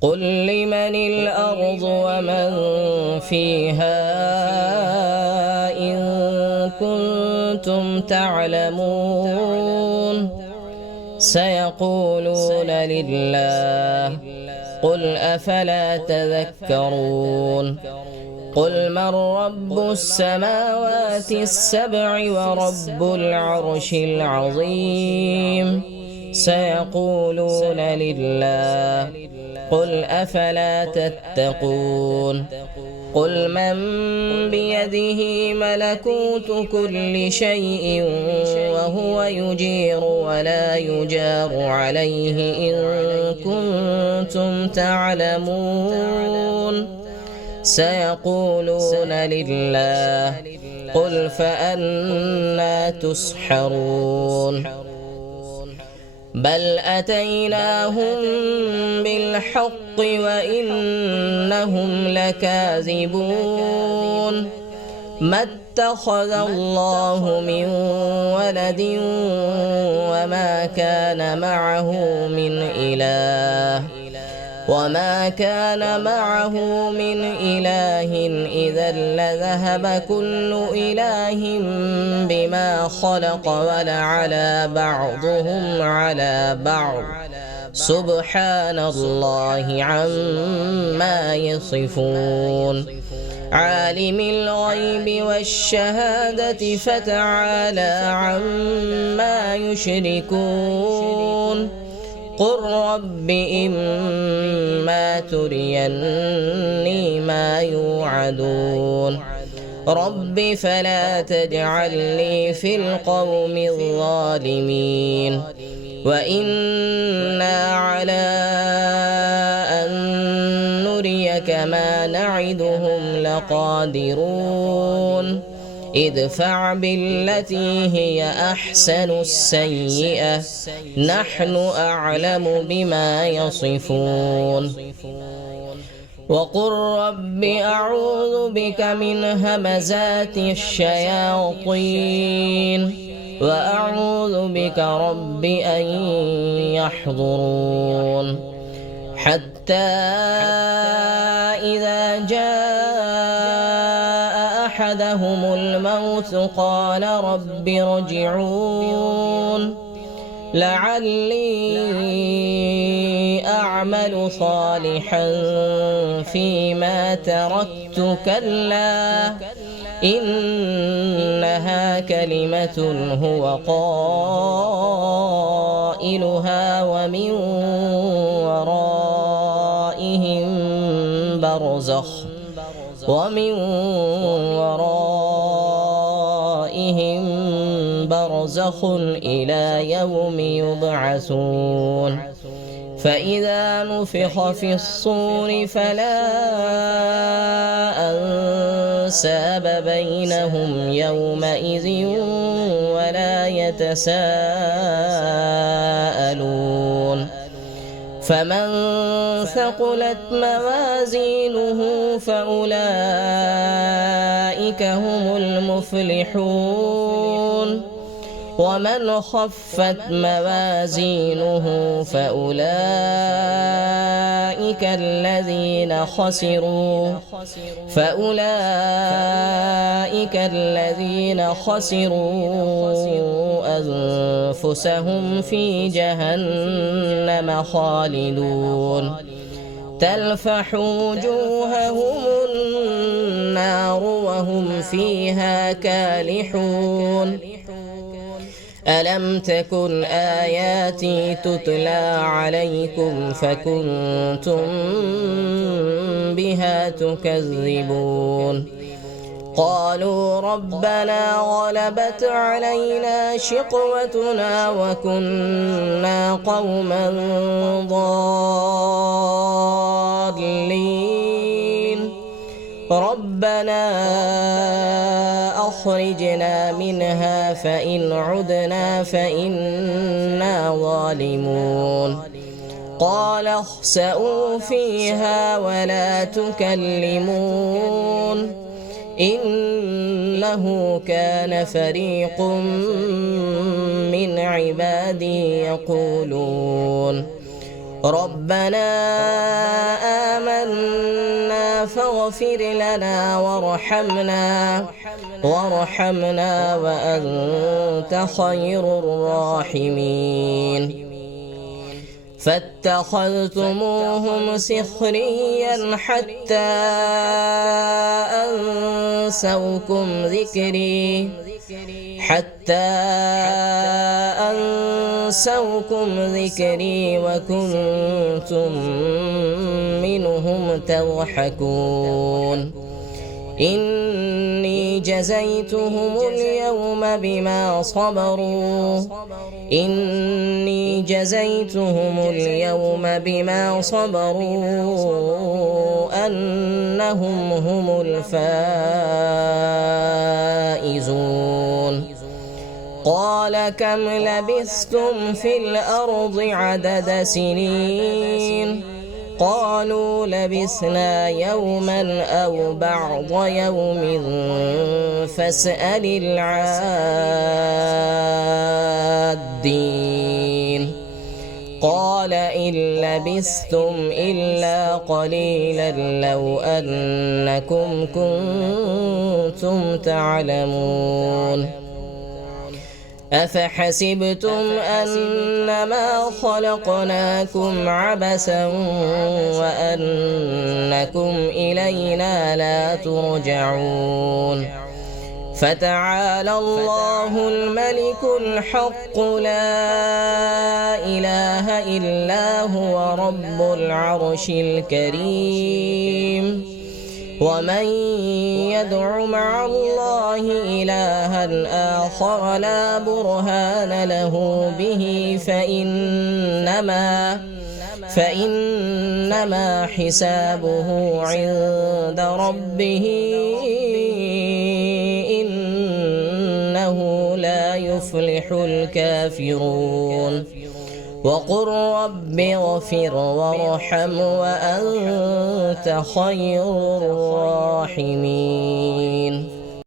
قل لمن الأرض ومن فيها إن كنتم تعلمون سيقولون لله قل أفلا تذكرون قل من رب السماوات السبع ورب العرش العظيم سيقولون لله قل أفلا تتقون قل من بيده ملكوت كل شيء وهو يجير ولا يجار عليه إن كنتم تعلمون سيقولون لله قل فأنى تسحرون بل أتيناهم بالحق وإنهم لكاذبون ما اتخذ الله من ولد وما كان معه من إله إذا لذهب كل إله بما خلق ولعلى بعضهم على بعض سبحان الله عما يصفون عالم الغيب والشهادة فتعالى عما يشركون قل رب إما تريني ما يوعدون رب فلا تجعلني في القوم الظالمين وإنا على أن نريك ما نعدهم لقادرون ادفع بالتي هي أحسن السيئة نحن أعلم بما يصفون وقل رب أعوذ بك من همزات الشياطين وأعوذ بك رب أن يحضرون حتى إذا جاء أحدهم الموت قال رب ارجعون لعلي أعمل صالحا فيما تركت كلا إنها كلمة هو قائلها ومن ورائهم برزخ إلى يوم يبعثون فإذا نفخ في الصور فلا أنساب بينهم يومئذ ولا يتساءلون فمن ثقلت موازينه فأولئك هم المفلحون ومن خفت موازينه فأولئك الذين خسروا أنفسهم في جهنم خالدون تلفح وجوههم النار وهم فيها كالحون ألم تكن آياتي تتلى عليكم فكنتم بها تكذبون قالوا ربنا غلبت علينا شقوتنا وكنا قوما ضالين ربنا أخرجنا منها فإن عدنا فإنا ظالمون قال اخسئوا فيها ولا تكلمون إنه كان فريق من عبادي يقولون ربنا فاغفر لنا وارحمنا وأنت خير الراحمين. فاتخذتموهم سخريا حتى أنسوكم ذكري وكنتم منهم تضحكون. إني جزيتهم اليوم بما صبروا أنهم هم الفائزون. قال كم لبثتم في الأرض عدد سنين؟ قالوا لبثنا يوما أو بعض يوم فاسأل العادين. قال إن لبثتم إلا قليلا لو أنكم كنتم تعلمون. أفحسبتم أنما خلقناكم عبثا وأنكم إلينا لا ترجعون. فتعالى الله الملك الحق لا إله إلا هو رب العرش الكريم. ومن يدع مع الله إلها آخر لا برهان له به فإنما حسابه عند ربه إنه لا يفلح الكافرون. وقل رب اغفر وارحم وأنت خير الراحمين.